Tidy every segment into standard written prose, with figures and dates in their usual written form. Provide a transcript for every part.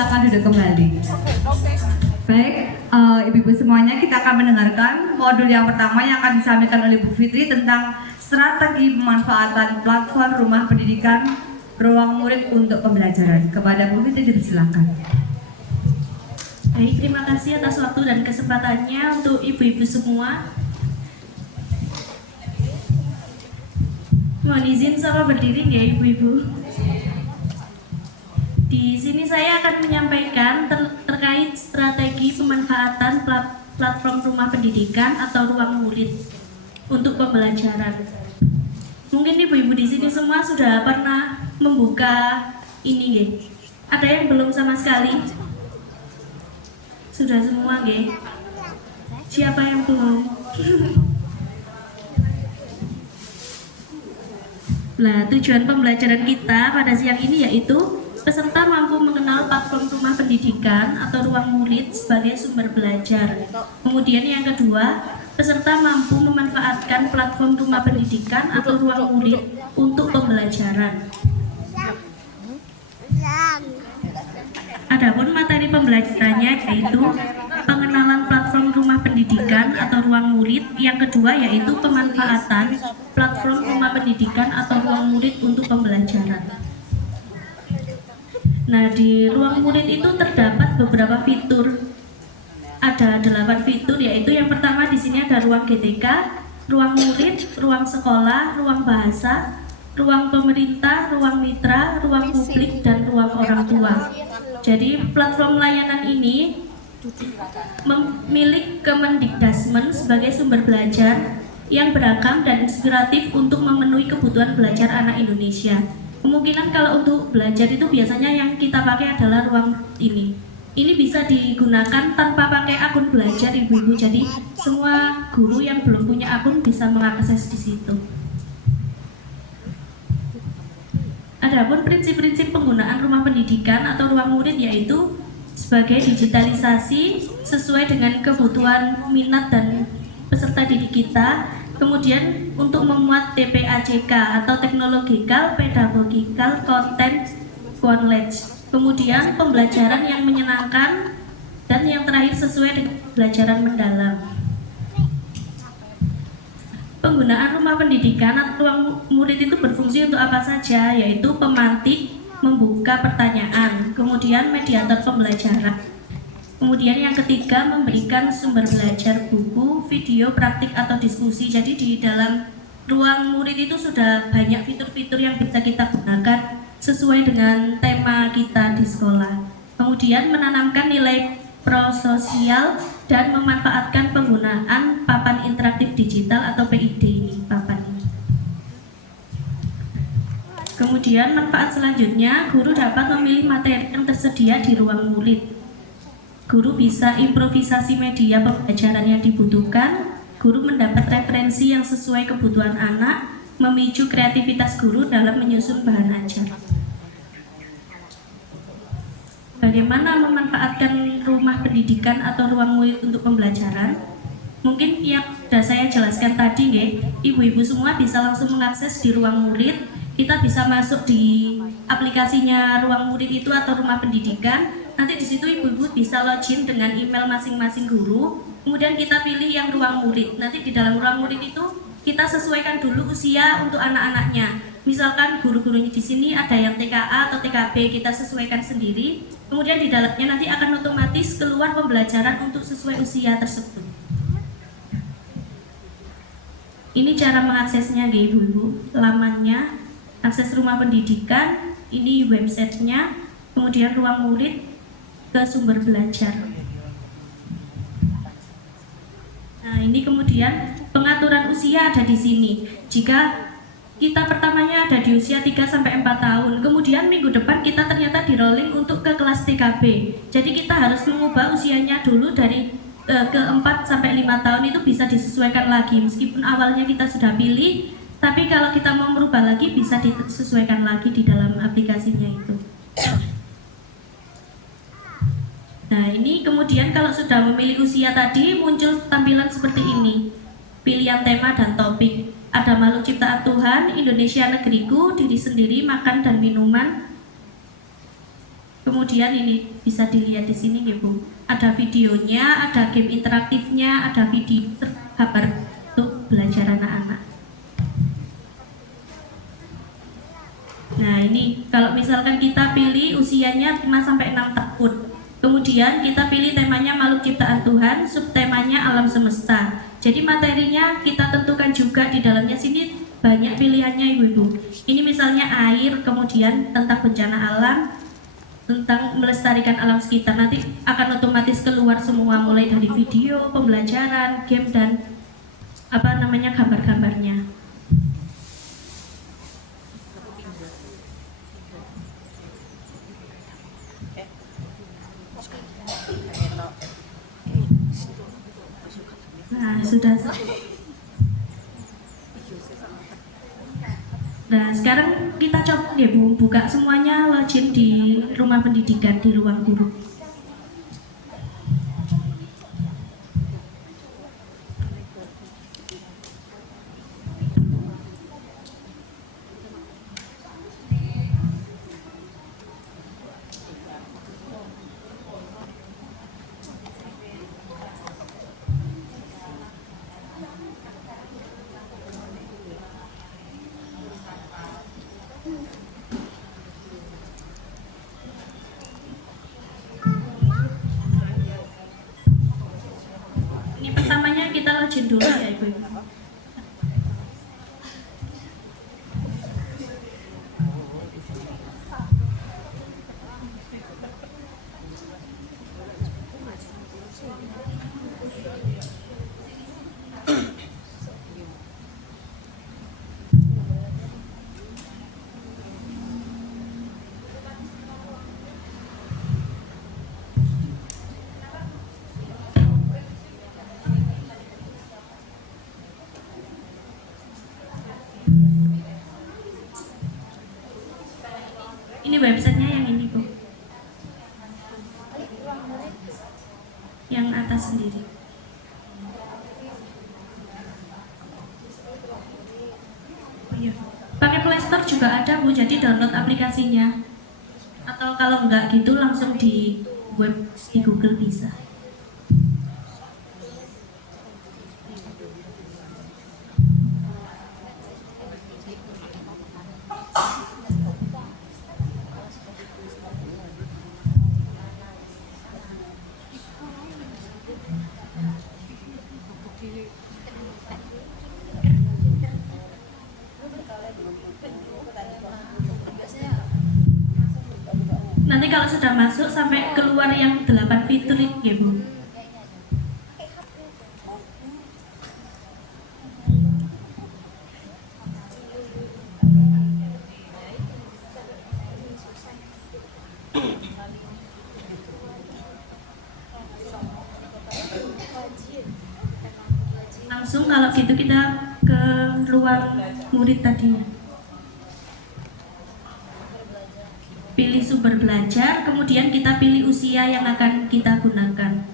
silakan duduk kembali. Baik, ibu-ibu semuanya, kita akan mendengarkan modul yang pertama yang akan disampaikan oleh Bu Fitri tentang strategi pemanfaatan platform rumah pendidikan ruang murid untuk pembelajaran. Kepada Bu Fitri, dipersilakan. Baik, terima kasih atas waktu dan kesempatannya untuk ibu-ibu semua. Mohon izin sama berdiri ya ibu-ibu. Di sini saya akan menyampaikan terkait strategi pemanfaatan platform rumah pendidikan atau ruang murid untuk pembelajaran. Mungkin ibu-ibu di sini semua sudah pernah membuka ini ya. Ada yang belum sama sekali? Sudah semua ya? Siapa yang belum? Nah, tujuan pembelajaran kita pada siang ini yaitu peserta mampu mengenal platform rumah pendidikan atau ruang murid sebagai sumber belajar. Kemudian yang kedua, peserta mampu memanfaatkan platform rumah pendidikan atau ruang murid untuk pembelajaran. Adapun materi pembelajarannya yaitu pengenalan platform rumah pendidikan atau ruang murid. Yang kedua yaitu pemanfaatan platform rumah pendidikan atau ruang murid untuk pembelajaran. Nah, di ruang murid itu terdapat beberapa fitur. Ada 8 fitur, yaitu yang pertama di sini ada ruang GTK, ruang murid, ruang sekolah, ruang bahasa, ruang pemerintah, ruang mitra, ruang publik, dan ruang orang tua. Jadi platform layanan ini memiliki Kemendikbudrismen sebagai sumber belajar yang beragam dan inspiratif untuk memenuhi kebutuhan belajar anak Indonesia. Kemungkinan kalau untuk belajar itu biasanya yang kita pakai adalah ruang ini. Ini bisa digunakan tanpa pakai akun belajar ibu-ibu. Jadi semua guru yang belum punya akun bisa mengakses di situ. Adapun prinsip-prinsip penggunaan rumah pendidikan atau ruang murid yaitu sebagai digitalisasi sesuai dengan kebutuhan minat dan peserta didik kita. Kemudian untuk memuat TPACK atau Technological Pedagogical Content Knowledge. Kemudian pembelajaran yang menyenangkan dan yang terakhir sesuai dengan pembelajaran mendalam. Penggunaan rumah pendidikan atau ruang murid itu berfungsi untuk apa saja, yaitu pemantik, membuka pertanyaan, kemudian mediator pembelajaran. Kemudian yang ketiga, memberikan sumber belajar buku, video, praktik, atau diskusi. Jadi di dalam ruang murid itu sudah banyak fitur-fitur yang bisa kita gunakan sesuai dengan tema kita di sekolah. Kemudian menanamkan nilai prososial dan memanfaatkan penggunaan papan interaktif digital atau PID ini, papan ini. Kemudian manfaat selanjutnya, guru dapat memilih materi yang tersedia di ruang murid. Guru bisa improvisasi media pembelajaran yang dibutuhkan. Guru mendapat referensi yang sesuai kebutuhan anak, memicu kreativitas guru dalam menyusun bahan ajar. Bagaimana memanfaatkan rumah pendidikan atau ruang murid untuk pembelajaran? Mungkin yang sudah saya jelaskan tadi, ibu-ibu semua bisa langsung mengakses di ruang murid. Kita bisa masuk di aplikasinya ruang murid itu atau rumah pendidikan. Nanti di situ ibu-ibu bisa login dengan email masing-masing guru. Kemudian kita pilih yang ruang murid. Nanti di dalam ruang murid itu kita sesuaikan dulu usia untuk anak-anaknya. Misalkan guru-gurunya di sini ada yang TKA atau TKB, kita sesuaikan sendiri. Kemudian di dalamnya nanti akan otomatis keluar pembelajaran untuk sesuai usia tersebut. Ini cara mengaksesnya, ibu-ibu. Lamannya, akses rumah pendidikan, ini websitenya, kemudian ruang murid ke sumber belajar. Nah, ini kemudian pengaturan usia ada di sini. Jika kita pertamanya ada di usia 3-4 tahun, kemudian minggu depan kita ternyata di rolling untuk ke kelas TKB. Jadi kita harus mengubah usianya dulu dari ke 4-5 tahun, itu bisa disesuaikan lagi. Meskipun awalnya kita sudah pilih, tapi kalau kita mau merubah lagi bisa disesuaikan lagi di dalam aplikasinya itu. Nah, ini kemudian kalau sudah memilih usia tadi, muncul tampilan seperti ini. Pilihan tema dan topik. Ada makhluk ciptaan Tuhan, Indonesia negeriku, diri sendiri, makan dan minuman. Kemudian ini bisa dilihat di sini ya Bu. Ada videonya, ada game interaktifnya, ada video gambar untuk belajar anak-anak. Nah, ini kalau misalkan kita pilih usianya 5 sampai 6 tahun. Kemudian kita pilih temanya makhluk ciptaan Tuhan, subtemanya alam semesta. Jadi materinya kita tentukan juga di dalamnya sini banyak pilihannya Ibu-ibu. Ini misalnya air, kemudian tentang bencana alam, tentang melestarikan alam sekitar. Nanti akan otomatis keluar semua mulai dari video, pembelajaran, game dan gambar-gambarnya. Nah, sudah. Nah, sekarang kita coba ya Bu, buka semuanya login di rumah pendidikan di ruang guru. Ini pertamanya kita login dulu ya Ibu. Ini websitenya yang ini Bu, yang atas sendiri. Oh, iya. Pakai Play Store juga ada Bu, jadi download aplikasinya. Atau kalau enggak gitu langsung di web di Google bisa. Nanti kalau sudah masuk sampai keluar yang 8 fitur ini ya Bu. Langsung kalau gitu kita ke ruang murid tadinya. Pilih sumber belajar, kemudian kita pilih usia yang akan kita gunakan.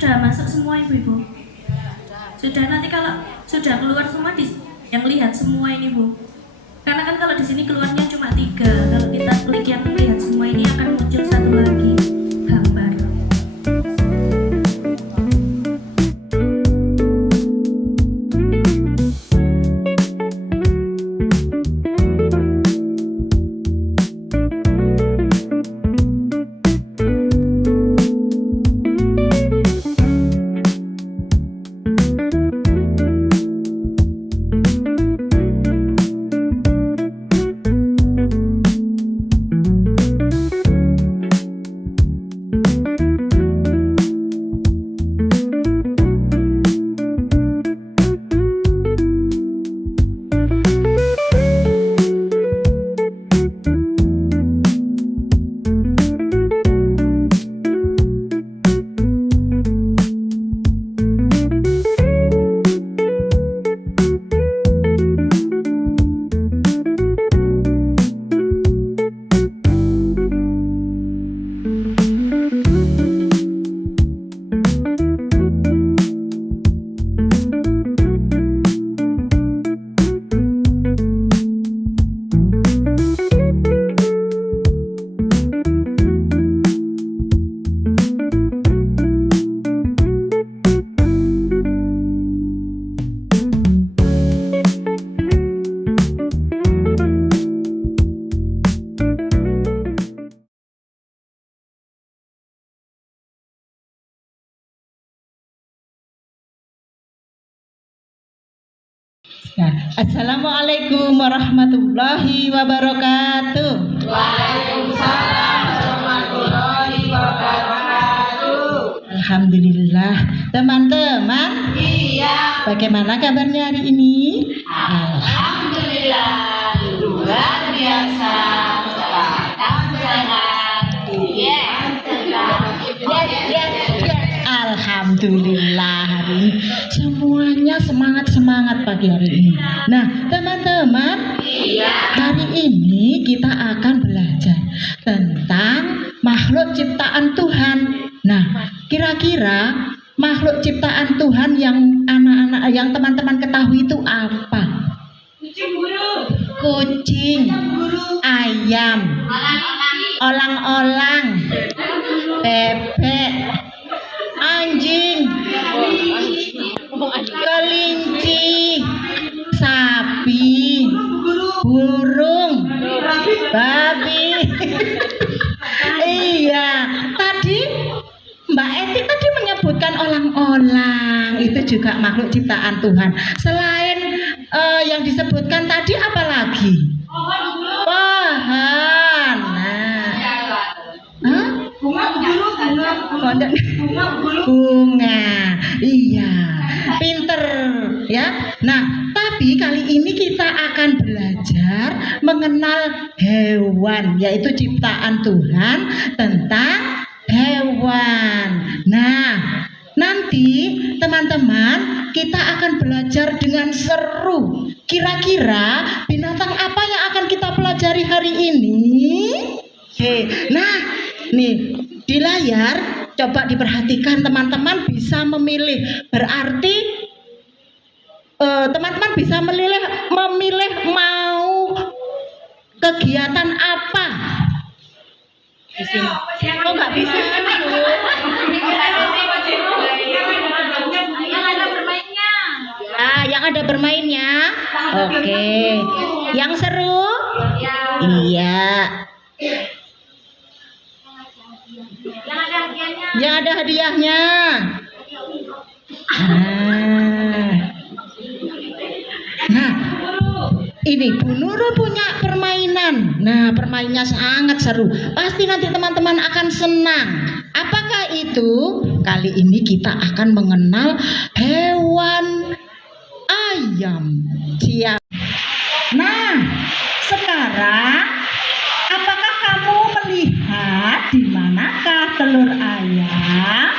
Sudah masuk semua Ibu-ibu? Sudah, nanti kalau sudah keluar semua yang lihat semua ini Bu. Karena kan kalau di sini keluarnya cuma 3. Kalau kita klik yang lihat semua ini akan muncul satu lagi gambar. Nah, Assalamualaikum warahmatullahi wabarakatuh. Waalaikumsalam warahmatullahi wabarakatuh. Alhamdulillah, teman-teman. Iya. Bagaimana kabarnya hari ini? Alhamdulillah luar biasa. Tetap sehat. Alhamdulillah hari ini semuanya semangat pagi hari ini. Nah, teman-teman, hari ini kita akan belajar tentang makhluk ciptaan Tuhan. Nah, kira-kira makhluk ciptaan Tuhan yang anak-anak, yang teman-teman ketahui itu apa? Kucing, ayam, olang-olang, bebek, anjing, kelinci, sapi, burung, babi. Iya, tadi Mbak Eti tadi menyebutkan olang-olang, itu juga makhluk ciptaan Tuhan. Selain yang disebutkan tadi apa lagi? Pohon. Nah, bunga. Iya, pinter ya. Nah, tapi kali ini kita akan belajar mengenal hewan, yaitu ciptaan Tuhan, tentang hewan. Nah, nanti teman-teman kita akan belajar dengan seru. Kira-kira binatang apa yang akan kita pelajari hari ini? Nah, nih di layar coba diperhatikan, teman-teman bisa memilih. Berarti teman-teman bisa memilih mau kegiatan apa. Kok nggak bisa? Yang ada bermainnya. Oke. Yang seru? Iya. Yang ada hadiahnya. Nah, ini Bu Nurul punya permainan. Nah, permainannya sangat seru. Pasti nanti teman-teman akan senang. Apakah itu? Kali ini kita akan mengenal hewan ayam. Siap. Nah, sekarang apakah kamu melihat di manakah telur ayam?